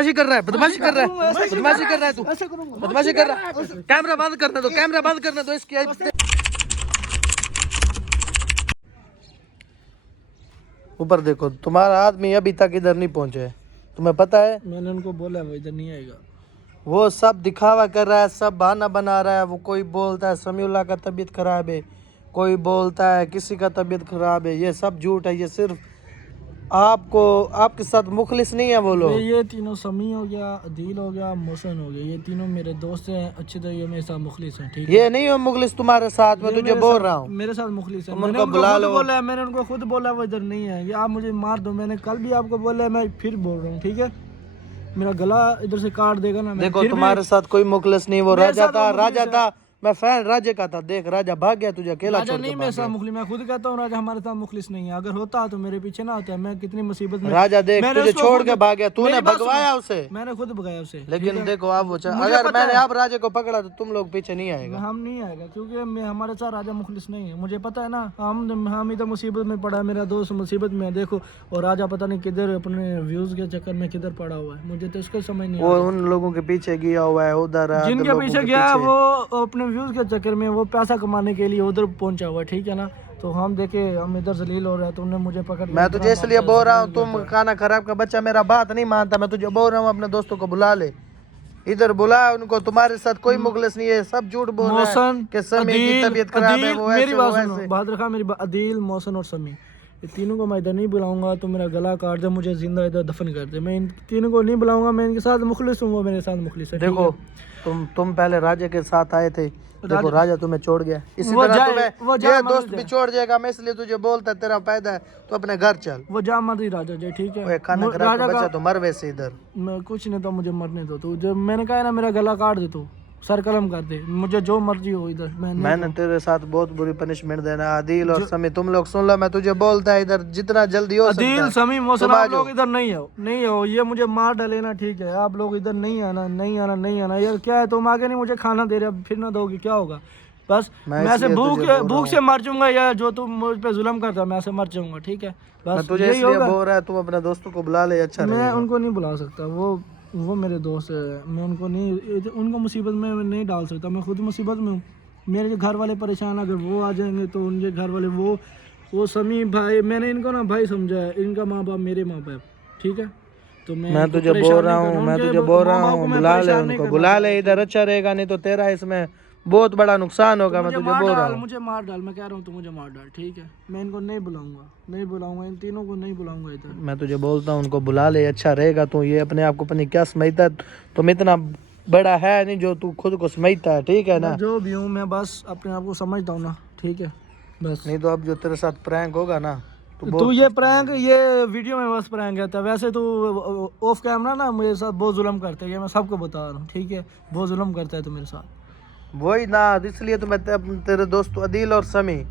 बदमाशी कर रहा है, बदमाशी कर रहा है, बदमाशी कर रहा है तू, बदमाशी कर रहा है। कैमरा बंद करने दो, कैमरा बंद करने दो इसकी। ऊपर देखो, तुम्हारा आदमी अभी तक इधर नहीं पहुंचे है, तुम्हें पता है? मैंने उनको बोला वो इधर नहीं आएगा। वो सब दिखावा कर रहा है, सब बहाना बना रहा है। वो कोई बोलता है समीउल्लाह का तबीयत खराब है, कोई बोलता है किसी का तबीयत खराब है। ये सब झूठ है। ये सिर्फ आपको, आपके साथ मुखलिस नहीं है वो लोग। ये तीनों समी हो गया, अदील हो गया, मोहसिन हो गया, ये तीनों मेरे दोस्त हैं, अच्छे तरीके मेरे साथ मुखलिस हैं। ठीक है, ये नहीं हो मुखलिस तुम्हारे साथ, मैं तुझे बोल रहा हूँ। मेरे साथ मुखलिस है। तुम मैंने उनको उनको बुला खुद लो। बोला है, मैंने उनको खुद बोला वो इधर नहीं है, ये आप मुझे मार दो। मैंने कल भी आपको बोला है, मैं फिर बोल रहा हूँ। ठीक है, मेरा गला इधर से काट देगा ना। देखो तुम्हारे साथ कोई मुखलिस नहीं, वो राजा था, राजा था। मैं फैन राजा का था। देख राजा भाग गया, तुझे अकेला राजा छोड़ नहीं के मेरे भाग साथ गया। मुखलिस, मैं खुद कहता हूँ राजा हमारे साथ मुखलिस नहीं है। अगर होता तो मेरे पीछे ना होता है, मैं कितनी मुसीबत में। राजा देख मैंने तुझे उसको छोड़ खुद- के भाग गया, तूने मेरी बात भगवाया सुनो। उसे। मैंने खुद भगाया उसे। लेकिन देखो आप वो मुझे अगर पता मैंने है। आप राजा को पकड़ा तो तुम लोग पीछे नहीं आएगा। हम नहीं आएगा, क्योंकि मैं हमारे साथ राजा मुखलिस नहीं है। मुझे पता है ना, हम इधर मुसीबत में पड़ा है, मेरा दोस्त मुसीबत में है देखो। और राजा पता नहीं किधर अपने व्यूज के चक्कर में किधर पड़ा हुआ है, मुझे तो इसका समझ नहीं वो आ रहा। उन लोगों के पीछे गया हुआ है उधर, जिनके पीछे गया वो अपने व्यूज के चक्कर में, वो पैसा कमाने के लिए उधर पहुंचा हुआ है। ठीक है ना, तो हम देखे हम इधर जलील हो रहे हैं, तुमने मुझे पकड़ लिया। मैं तुझे इसलिए बोल रहा हूँ, तुम खाना खराब का बच्चा मेरा बात नहीं मानता। मैं तुझे बोल रहा हूँ अपने दोस्तों को बुला ले, इधर बुला उनको। तुम्हारे साथ कोई मुखलिस नहीं है, सब झूठ बोल रहे हैं कि समी की तबीयत खराब है। वो मेरी ऐसे बात वो सुनो, ऐसे। बहादुर खान मेरी अदील, मोहसिन और समी, ये तीनों को मैं इधर नहीं बुलाऊंगा। तो मेरा गला काट दे, मुझे जिंदा इधर दफन कर दे। मैं इन तीनों को नहीं बुलाऊंगा, मैं इनके साथ मुखलिस हूँ, वो मेरे साथ मुखलिस है। देखो तुम पहले राजा के साथ आए थे, देखो राजा तुम्हें छोड़ गया। इसी तरह तुम्हें ये दोस्त भी छोड़ जाएगा। मैं इसलिए तुझे बोलता तेरा फायदा है, तो अपने घर चल। वो जा मर्जी राजा जी। ठीक है, खाना खराब का बच्चा तो मर वैसे इधर। मैं कुछ नहीं तो मुझे मरने दो। तो जब मैंने कहा ना मेरा गला काट दे, तो सर कलम कर दे, मुझे जो मर्जी हो इधर। मैंने तेरे साथ बहुत बुरी पनिशमेंट देना। आदिल और समी तुम लोग सुन लो, मैं तुझे बोलता है इधर जितना जल्दी हो सकता है। आदिल, समी, मोहसिन, आप लोग इधर नहीं हो, नहीं हो। ये मुझे मार डाले ना, ठीक है? आप लोग इधर नहीं आना, नहीं आना, नहीं आना। यार क्या है, तुम आगे नहीं मुझे खाना दे रहे, फिर ना दोगे, क्या होगा? बस मैं से भूख से मर जाऊंगा, या जो तुम मुझ पे जुल्म करता मैं से मर जाऊंगा। ठीक है, बस तुझे इसलिए बोल रहा है, तुम अपने दोस्तों को बुला ले। अच्छा मैं उनको नहीं बुला सकता, वो मेरे दोस्त है। मैं उनको नहीं, उनको मुसीबत में नहीं डाल सकता। मैं खुद मुसीबत में हूँ, मेरे घर वाले परेशान। अगर वो आ जाएंगे तो उनके घर वाले, वो समी भाई, मैंने इनको ना भाई समझा है। इनका माँ बाप मेरे माँ बाप। ठीक है, तो मैं तुझे बोल रहा हूँ, मैं तुझे बोल रहा हूँ बुला ले उनको, बुला ले इधर। अच्छा रहेगा, नहीं तो तेरा इसमें बहुत बड़ा नुकसान होगा। मैं तुझे बोल रहा हूँ, मुझे मार डाल, मैं कह रहा हूँ तू मुझे मार डाल। ठीक है, मैं इनको नहीं बुलाऊंगा, नहीं बुलाऊंगा, इन तीनों को नहीं बुलाऊंगा इधर। मैं तुझे बोलता हूँ उनको बुला ले, अच्छा रहेगा। तू ये अपने आप को पता नहीं क्या समझता है, तुम इतना बड़ा है नहीं जो तू खुद को समझता है। ठीक है ना, जो भी हूँ मैं बस अपने आप को समझता हूँ ना। ठीक है, बस। नहीं तो अब जो तेरे साथ प्रैंक होगा ना, तू ये प्रैंक, ये वीडियो में बस प्रैंक रहता है। वैसे तो ऑफ कैमरा ना मेरे साथ बहुत जुल्म करते हैं, ये मैं सबको बता रहा हूँ। ठीक है, बहुत जुल्म करता है तो मेरे साथ। वही ना, इसलिए तो मैं तेरे दोस्त अदील और समी,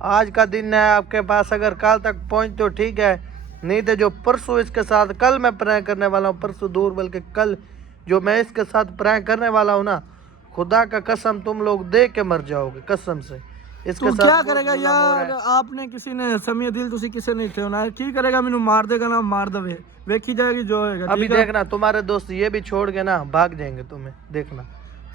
आज का दिन है आपके पास, अगर कल तक पहुंचते हो ठीक है, नहीं तो जो परसों इसके साथ, कल मैं प्रैंक करने वाला हूँ, परसों दूर बल्कि कल जो मैं इसके साथ प्रैंक करने वाला हूँ ना, खुदा का कसम तुम लोग देख के मर जाओगे कसम से। इसके साथ क्या करेगा यार, आपने किसी ने समी अदील तुसी किसी नहीं थे ना, की करेगा, मैनू मार देगा ना, मार दवे, वेखी जाएगी जो होएगा। अभी देखना तुम्हारे दोस्त ये भी छोड़ के ना भाग जाएंगे तुम्हें, देखना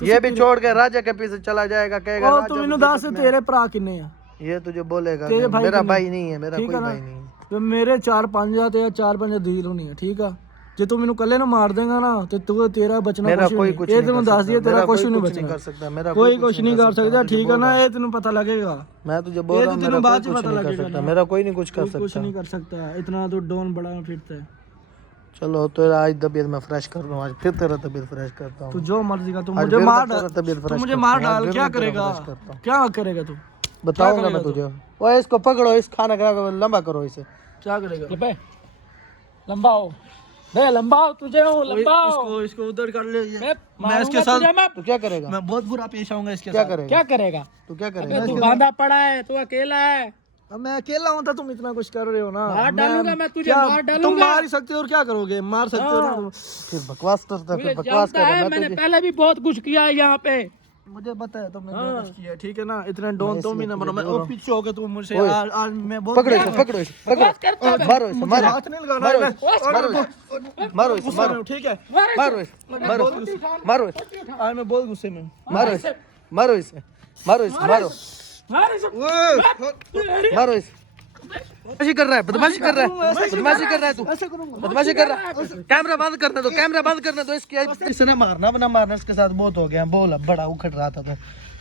ये भी छोड़ के राजा के पीछे चला जाएगा, कहेगा तू मैनू दस तेरे भरा किन्ने आ? ये तुझे बोलेगा भाई मेरा भाई नहीं है, मेरा कोई भाई नहीं है। तो मेरे 4-5 जाते या 4-5 अदील होनी है। ठीक है, जे तू मैनू कल्ले ना मार देगा ना, तो तू तेरा बचना मेरा कोई कुछ नहीं तेनू दस दिया, तेरा कुछ नहीं बचना कर सकता, मेरा कोई कुछ नहीं कर सकता। ठीक है ना, ये तेनू पता लगेगा। मैं तुझे बोल रहा हूँ, मेरा बाद कोई में कुछ पता नहीं कर लगेगा सकता, मेरा कोई नहीं कुछ कर सकता, कुछ नहीं कर सकता। इतना तो डॉन बड़ा फिरता है। चलो तो आज तबीयत मैं फ्रेश कर रहा हूँ, आज फिर तेरा तबीयत फ्रेश करता हूँ। तू जो मर्जी का, तू मुझे मार डाल, तू मुझे मार डाल, क्या करेगा, क्या करेगा तू? बताऊंगा मैं तुझे। ओए इसको पकड़ो, इस खाना खा लंबा करो इसे। क्या करेगा? लंबा हो बे, लंबा हो, तुझे हो लंबा हो। इसको उधर कर ले। मैं इसके साथ तू क्या करेगा? मैं बहुत बुरा पेश आऊंगा इसके साथ। क्या करेगा? तू क्या करेगा? तू बांधा पड़ा है, तू अकेला है। अब मैं अकेला हूं तो तुम इतना कुछ कर रहे हो ना। मार डालूंगा मैं तुझे, मार डालूंगा। तुम मार ही सकते हो और क्या करोगे, मार सकते हो ना। फिर बकवास करता है, फिर बकवास कर रहा है। मैंने पहले भी बहुत कुछ किया है यहाँ पे। मुझे पता है तुमने जो कुछ किया, ठीक है ना, इतने डोन तुम ही ना बनो, मैं और पीछे हो गए तुम मुझसे। आज मैं बहुत पकड़ो इसे, पकड़ो इसे, पकड़ो, मारो इसे, मारो, हाथ नहीं लगाना मारो है, इसे, मारो इसे, मारो, ठीक है, मारो इसे, मारो, मारो इसे, आज मैं बहुत गुस्से में हूँ। मारो इसे, मारो इसे, मारो इसे, मारो, मारो इसे। बदमाशी कर रहा है, बदमाशी कर रहा है, बदमाशी कर रहा है तू, बदमाशी कर रहा है। कैमरा बंद करना दो, कैमरा बंद करना दो। इसकी इसे ना मारना, ना मारना, इसके साथ बहुत हो गया। बोल, अब बड़ा उखड़ रहा था तो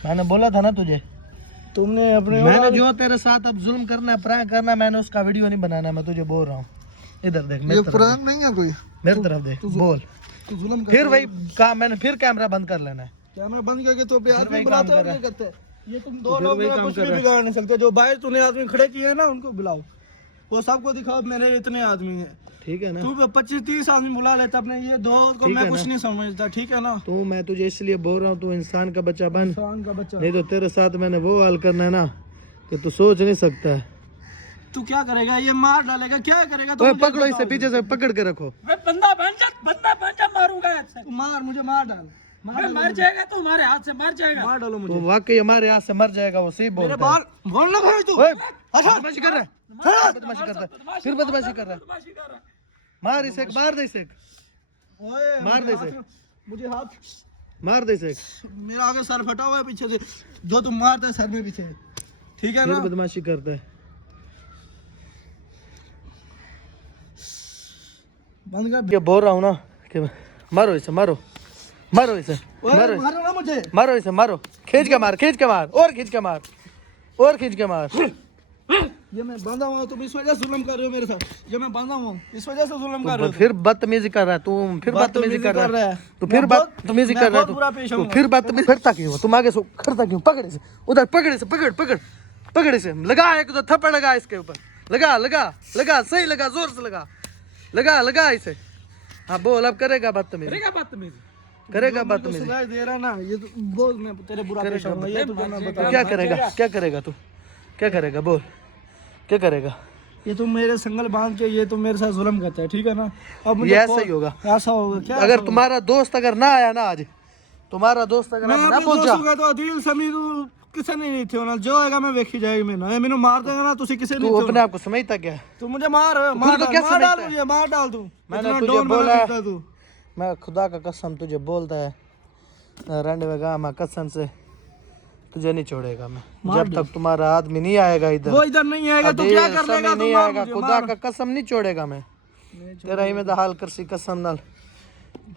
मैंने बोला था ना तुझे, तुमने अपने मैंने जो तेरे साथ अब जुल्म करना है, प्रैंक करना है, मैंने उसका वीडियो नहीं बनाना। मैं तुझे बोल रहा हूँ, इधर देख, मेरी तरफ देख, नहीं है कोई, मेरी तरफ देख, बोल। तू जुल्म फिर वही काम, मैंने फिर कैमरा बंद कर लेना है। कैमरा बंद करके तो फिर वही काम कर रहा है। करते हैं। ये तुम दो लोग कुछ भी बिगाड़ नहीं सकते। जो बाहर तूने आदमी खड़े किए हैं ना, उनको बुलाओ, वो सबको दिखाओ मेरे इतने आदमी हैं। ठीक है ना, तू 25-30 आदमी बुला लेता अपने, ये दो को मैं कुछ नहीं समझता, ठीक है ना। तो मैं तुझे इसलिए बोल रहा हूँ, तू इंसान का बच्चा बन, इंसान का बच्चा। नहीं तो तेरे साथ मैंने वो हाल करना है ना कि तू सोच नहीं सकता है। तू क्या करेगा, ये मार डालेगा, क्या करेगा? ओए पकड़ो इसे, पीछे से पकड़ के रखो। बंदा मारूंगा, मार, मुझे मार डाल, मर जाएगा तो हमारे हाथ से मर जाएगा। मार डालो मुझे। तो वाकई हमारे यहाँ से मर जाएगा वो, सही बोल रहा है। बोलना भाई तू। ओए, बदमाशी कर रहा है, बदमाशी कर रहा है, फिर बदमाशी कर रहा है। मार इसे, मार दे इसे, मार दे इसे, मुझे हाथ मार दे इसे। मेरा आगे सर फटा हुआ है पीछे से, जो तुम मारता है सर में पीछे, ठीक है फिर ना। बदमाशी करता है। बंद कर। ये बोल रहा हूँ ना कि मारो इसे, मारो, मारो इसे, मारो, मारो ना मुझे, मारो इसे, मारो, खींच के मार, खींच के मार, और खींच के मार, और खींच के मार। ये मैं बांधा हुआ हूं, तुम इस वजह से जुल्म कर रहे हो मेरे साथ। ये मैं बांधा हुआ हूं, इस वजह से जुल्म कर रहे हो। फिर बदतमीजी कर रहा है तू, फिर बदतमीजी कर रहा है तू, फिर मैं बहुत- बदतमीजी मैं कर रहा है बहुत बुरा पेश तू, आऊंगा। फिर बदतमीजी करता क्यों है? तुम आगे सो करता क्यों? पकड़ इसे, उधर पकड़ इसे, पकड़, पकड़, पकड़ इसे, लगा एक तो थप्पड़ लगा इसके ऊपर, लगा, लगा, लगा, सही लगा, जोर से लगा, लगा, लगा इसे। हाँ बोल, अब करेगा बदतमीजी, करेगा बदतमीजी, सुनाई दे रहा ना, ये तो बोल, मैं तेरे बुरा पेश आऊंगा, ये तुझे मैं बता। क्या करेगा, क्या करेगा तू, क्या करेगा? बोल, क्या करेगा? ये तुम मेरे संगल बांध के ये तुम मेरे साथ जुल्म करता है, ठीक है ना। अब मुझे ये ऐसा ही होगा, ऐसा होगा क्या? अगर तुम्हारा दोस्त अगर ना आया ना आज, तुम्हारा दोस्त अगर मैं ना अपने पहुंचा, दोस्तों का तो अदील समी तू किसे नहीं थे होना, जो आएगा मैं वेखी जाएगी। मैंने मार देगा ना, तुसी किसे नहीं तू थे अपने आप को समझता क्या? तू मुझे मार खुद मार को डाल, क्या मार डाल समझता है? मुझे, मार डाल तू। मैंने इतना तुझे डॉन बना बोला है, देता तू। मैं खुदा का कसम तुझे बोलता है, रंड वेगा मैं कसम से तुझे नहीं छोड़ेगा मैं, जब तक तुम्हारा आदमी नहीं आएगा इधर। वो इधर नहीं आएगा तो क्या कर समय लेगा? नहीं आएगा, खुदा का कसम नहीं छोड़ेगा मैं तेरा ही में हाल कर सी कसम नाल,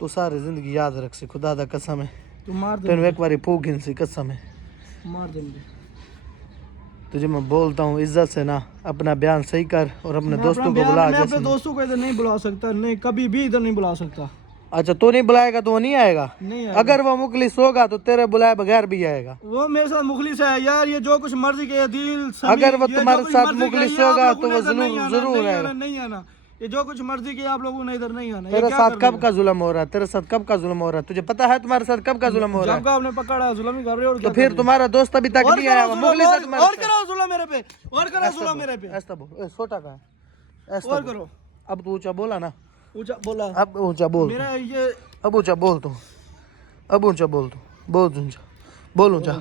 तू सारी जिंदगी याद रख सी, खुदा दा कसम है। तू मार दे, तेन एक बारी फूक सी कसम है, मार दे मुझे। तुझे मैं बोलता हूँ इज्जत से ना अपना बयान सही कर और अपने दोस्तों को बुला। मैं अपने दोस्तों को इधर नहीं बुला सकता, नहीं कभी भी इधर नहीं बुला सकता। अच्छा तू नहीं बुलाएगा तो वो नहीं आएगा? नहीं अगर वो मुखलिस होगा तो तेरे बुलाए बगैर भी आएगा। वो मेरे साथ मुखलिस है यार, ये जो कुछ मर्जी के दिल समी, अगर वो ये तुम्हारे जो कुछ साथ मर्जी मुखलिस के, ये आप होगा लोगों तो ने वो इधर नहीं आना, जरूर नहीं आएगा। आना, नहीं आना। ये जो कुछ मर्जी के आप लोगों ने इधर नहीं आना। तेरे साथ कब का जुल्म हो रहा है? तेरे साथ कब का जुल्म हो रहा है? तुझे पता है तुम्हारे साथ कब का जुल्म हो रहा जब का आपने पकड़ा जुल्म ही कर रहे हो। और तो क्या फिर तुम्हारा दोस्त अभी तक और नहीं आया, करो वो मुखलिस है तुम्हारे और साथ। करो जुल्म मेरे पे, और करो जुल्म मेरे पे, ऐसा बोल, ए, छोटा का है, ऐसा और बोल। करो। अब तू ऊंचा बोला ना, ऊंचा बोला, अब ऊंचा बोल, मेरा ये अब ऊंचा बोल तू, अब ऊंचा बोल तू, बोल ऊंचा, बोल ऊंचा,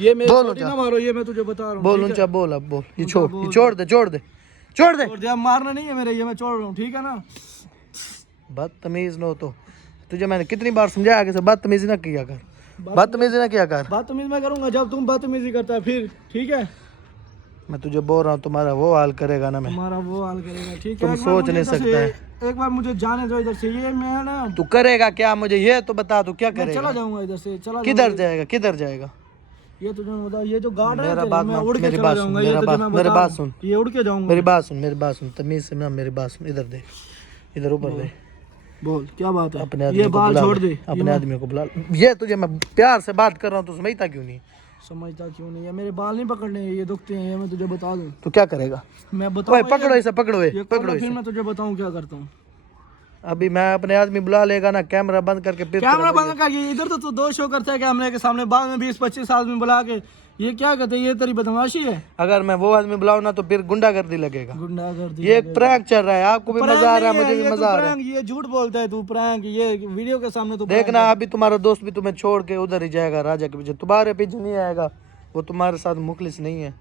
ये मेरे बोल छोटी ना मारो, ये मैं तुझे बता रहा हूँ। बोल ऊंचा बोल, अब बोल, ये छोड़, ये छोड़ दे, छोड़ दे, छोड़ दे। और दिया मारना नहीं है मेरे, ये मैं छोड़ रहा हूँ, ठीक है ना। बदतमीज नो तो तुझे मैंने कितनी बार समझाया कि बदतमीजी ना किया कर, बदतमीजी ना किया कर। बदतमीज मैं करूंगा जब तुम बदतमीजी करता है फिर, ठीक है। मैं तुझे बोल रहा हूँ तुम्हारा वो हाल करेगा ना मैं, तुम्हारा वो हाल करेगा, ठीक है। तुम एक बार सोच मुझे नहीं इधर सकता है। से- एक बार मुझे जाने दो इधर से, ये मैं ना तू करेगा क्या? मुझे ये तो बता, तू क्या मैं चला करेगा? जाऊंगा इधर से, चला किधर जाएगा, किधर जाएगा? ये तुझे बता, ये जो गार्ड है मेरा तेरे, बात मैं मान, उड़ के मेरी चला बात सुन, जाऊंगा। ये मेरा तुझे बात, मैं मेरी बता बात रहा सुन, हूं, ये उड़ के जाऊंगा। मेरी बात सुन, मेरी बात सुन, तमीज से ना मेरी बात सुन, इधर दे, इधर ऊपर दे। बोल क्या बात है? अपने ये आदमी को बाल बुला छोड़ ले, दे, अपने आदमी को बुला ले। ये तुझे मैं प्यार से बात कर रहा हूँ, तू समझता क्यों नहीं? समझता क्यों नहीं है? मेरे बाल नहीं पकड़ने हैं, ये दुखते हैं, ये मैं तुझे बता दूं। तू क्या करेगा? मैं ओए बताऊं, पकड़ो इसे, पकड़ो ये ये, कर पकड़ो लो, इसे। फिर मैं तुझे बताऊं क्या करता हूँ। अभी मैं अपने आदमी बुला लेगा ना, कैमरा बंद करके फिर कैमरा बंद कर, ये इधर तो तू दो शो करता है कैमरे के सामने, बाद में 20-25 आदमी बुला के ये क्या कहते हैं, ये तेरी बदमाशी है। अगर मैं वो आदमी बुलाऊं ना तो फिर गुंडागर्दी लगेगा। गुंडागर्दी ये एक प्रैंक चल रहा है, आपको भी मजा आ रहा है, मुझे भी मजा आ रहा है। ये झूठ बोलता है तू, प्रैंक, ये वीडियो के सामने तू देखना अभी तुम्हारा दोस्त भी तुम्हें छोड़ के उधर ही जाएगा, राजा के पीछे, तुम्हारे पीछे नहीं आएगा। वो तुम्हारे साथ मुखलिस नहीं है,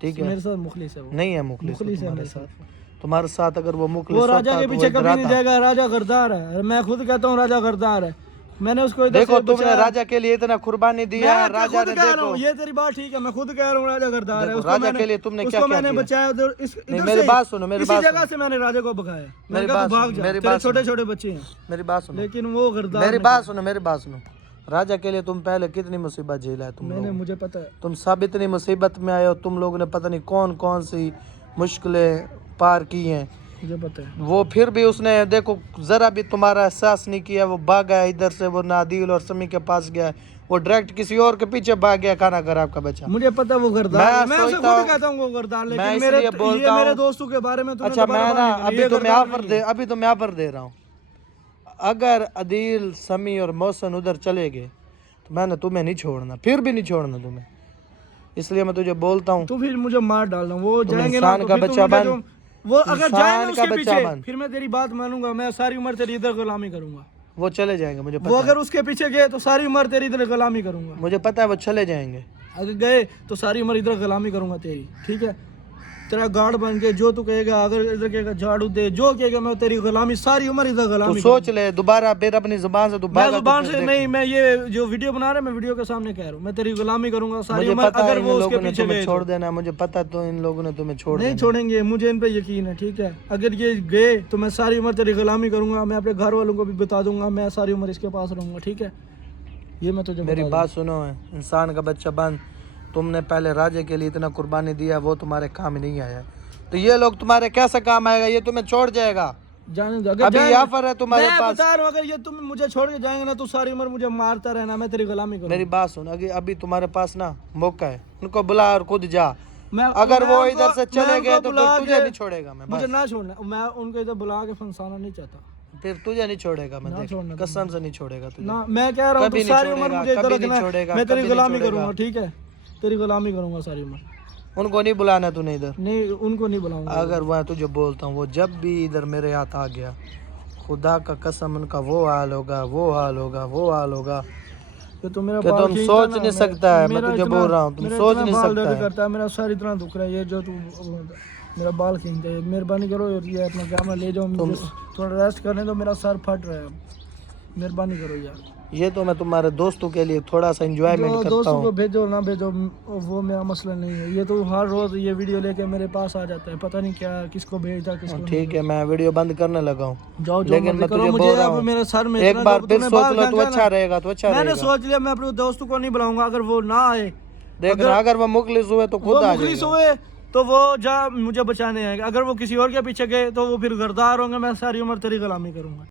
ठीक है? मेरे साथ मुखलिस है वो, नहीं है मुखलिस है तुम्हारे मेरे साथ। साथ। तुम्हारे साथ अगर वो मुखलिस वो राजा होता के तो पीछे वो कभी नहीं इधर आता। जाएगा, राजा गद्दार है, मैं खुद कहता हूँ राजा गद्दार है। मैंने उसको इधर देखो से तुमने बचाया। राजा के लिए इतना कुर्बानी दिया है, मैं राजा खुद ने कह रहा देखो हूँ, ये तेरी बात ठीक है, मैं खुद कह रहा हूँ राजा गद्दार है। देखो, उसको राजा मैंने- के लिए तुमने उसको क्या क्या मैंने किया? बचाया उधर नहीं, मेरी बात सुनो, मेरी बात जगह सुनो। से मैंने राजा को भगाया। मेरी मैंने कहा बात तू भाग सुनो, जा, मेरी तेरे बात सुनो। छोटे छोटे बच्चे हैं। मेरी बात सुनो, लेकिन वो गद्दार मेरी निकला। बात सुनो, मेरी बात सुनो। राजा के लिए तुम पहले कितनी मुसीबत झेला है तुम मैंने, लोगों ने। मुझे पता है। तुम सब इतनी मुसीबत में आए हो, तुम लोगों ने पता नहीं कौन कौन सी मुश्किलें पार की हैं। मुझे पता है। वो फिर भी उसने देखो जरा भी तुम्हारा एहसास नहीं किया। वो भागा है इधर से, वो नादिल और समी के पास गया, वो डायरेक्ट किसी और के पीछे भाग गया खाना खराब का बच्चा। मुझे पता है वो गद्दार है। मैं उसे सोचता खुद हूँ- कहता हूँ वो गद्दार, मैं लेकिन इसलिए मेरे बोलता ये मेरे हूँ- दोस्तों के बारे में तूने अच्छा दोबारा मैं बात ना नहीं करी। अभी ये तो मैं गद्दार ऑफर नहीं दे है। अभी तो मैं ऑफर दे रहा हूँ। अगर अदील समी और मौसन उधर चले गए तो मैंने तुम्हें नहीं छोड़ना, फिर भी नहीं छोड़ना तुम्हें। इसलिए मैं तुझे बोलता हूँ तू फिर मुझे मार डालना। वो तुम जाएंगे ना इंसान तो का फिर बच्चा तुम उनका बन। वो अगर इंसान जाए ना का उसके बच्चा पीछे, बन। फिर मैं तेरी बात मानूंगा। मैं सारी उम्र तेरी इधर गुलामी करूंगा। वो चले जाएंगे, मुझे वो पता है। अगर उसके पीछे गए तो सारी उम्र तेरी इधर गुलामी करूंगा। मुझे पता है वो चले जाएंगे। अगर गए तो सारी उम्र इधर गुलामी करूंगा तेरी, ठीक है? तेरा गार्ड बन के जो तू कहेगा, अगर इधर कहेगा झाड़ू दे, जो कहेगा, मैं तेरी गुलामी सारी उम्र इधर तो गुलामी सोच ले दोबारा फिर अपनी जुबान से मैं दोबारा तो जुबान फिर से देख। नहीं, मैं ये जो वीडियो बना रहा है मैं वीडियो के सामने कह रहा हूँ, मैं तेरी गुलामी करूंगा सारी मुझे उम्र। पता है अगर इन वो उसके लोगों ने पीछे तुम्हें गए छोड़ तो देना है, मुझे पता है तो इन लोगों ने तुम्हें छोड़ नहीं देना। छोड़ेंगे, मुझे इन पे यकीन है, ठीक है? अगर ये गए तो मैं सारी उम्र तेरी गुलामी करूंगा। मैं अपने घर वालों को भी बता दूंगा, मैं सारी उम्र इसके पास रहूंगा, ठीक है? ये मैं तुझे मेरी बता बात सुनो, इंसान का बच्चा बन। तुमने पहले राजे के लिए इतना कुर्बानी दिया, वो तुम्हारे काम ही नहीं आया, तो ये लोग तुम्हारे कैसे काम आएगा? ये तुम्हें छोड़ जाएगा। दूं। जाने दो, अगर अभी जाएंगे- ऑफर है तुम्हारे मैं पास। बता रहा हूं, अगर ये तुम मुझे छोड़ के जाएंगे ना तो सारी उम्र मुझे मारता रहना, मैं तेरी गुलामी करूंगा। मेरी बात सुन, अभी तुम्हारे पास ना मौका है, उनको बुला और खुद जा। मैं अगर मैं वो उनको- इधर से मैं चले उनको गए तो बुला फिर तुझे के- नहीं छोड़ेगा मैं, मुझे बस। ना छोड़ना, मैं उनको इधर बुला के फंसाना नहीं चाहता। फिर तुझे नहीं छोड़ेगा मैं, ना देख छोड़ना कसम से नहीं छोड़ेगा तुझे। ना, मैं कह रहा हूँ कभी तू नहीं सारी उम्र छोड़ेगा, मुझे इधर कभी नहीं रखना है। छोड़ेगा, मैं तेरी कभी नहीं गुलामी छोड़ेगा। करूंगा, ठीक है? तेरी गुलामी करूंगा सारी उम्र। उनको नहीं बुलाना तूने इधर। नहीं, उनको नहीं बुलाऊंगा। अगर वह तुझे बोलता हूँ, वो जब भी इधर मेरे हाथ आ गया, खुदा का कसम उनका वो हाल होगा, वो हाल होगा, वो हाल होगा कि तो मेरा कि बाल तुम खींचता सोच ना, नहीं सकता है। मैं मेरा तुझे इतना- बोल रहा हूँ, तुम मेरा सोच इतना नहीं बाल सकता दर्द है। करता है, मेरा सर इतना दुख रहा है। ये जो तू मेरा बाल खींचता है, मेहरबानी करो ये अपना कैमरा ले जाओ, मुझे थोड़ा रेस्ट करने दो, मेरा सर फट रहा है। मेहरबानी करो यार। ये तो मैं तुम्हारे दोस्तों के लिए थोड़ा सा एंजॉयमेंट जो करता दोस्तों को हूँ। भेजो ना भेजो, वो मेरा मसला नहीं है। ये तो हर रोज ये वीडियो लेके मेरे पास आ जाता है, पता नहीं क्या किसको भेजता किसको नहीं। ठीक है, मैं वीडियो बंद करने लगा हूँ, जाओ जो लेकिन मर्जी मैं करो, तुझे मुझे बोल रहा अब हूँ मेरे सर में एक इतना बार जो फिर तूने सोच बाल लो तो फेंका अच्छा ना, रहेगा, तो अच्छा मैंने रहेगा। सोच लिया मैं अपने दोस्तों को नहीं बुलाऊंगा। अगर वो ना आए, देखना अगर वो मुखलिस हुए तो वो खुद आ मुखलिस जाएगा। हुए तो वो जा मुझे बचाने आएंगे। अगर वो किसी और के पीछे गए तो वो फिर गद्दार होंगे। मैं सारी उम्र तेरी गुलामी करूंगा।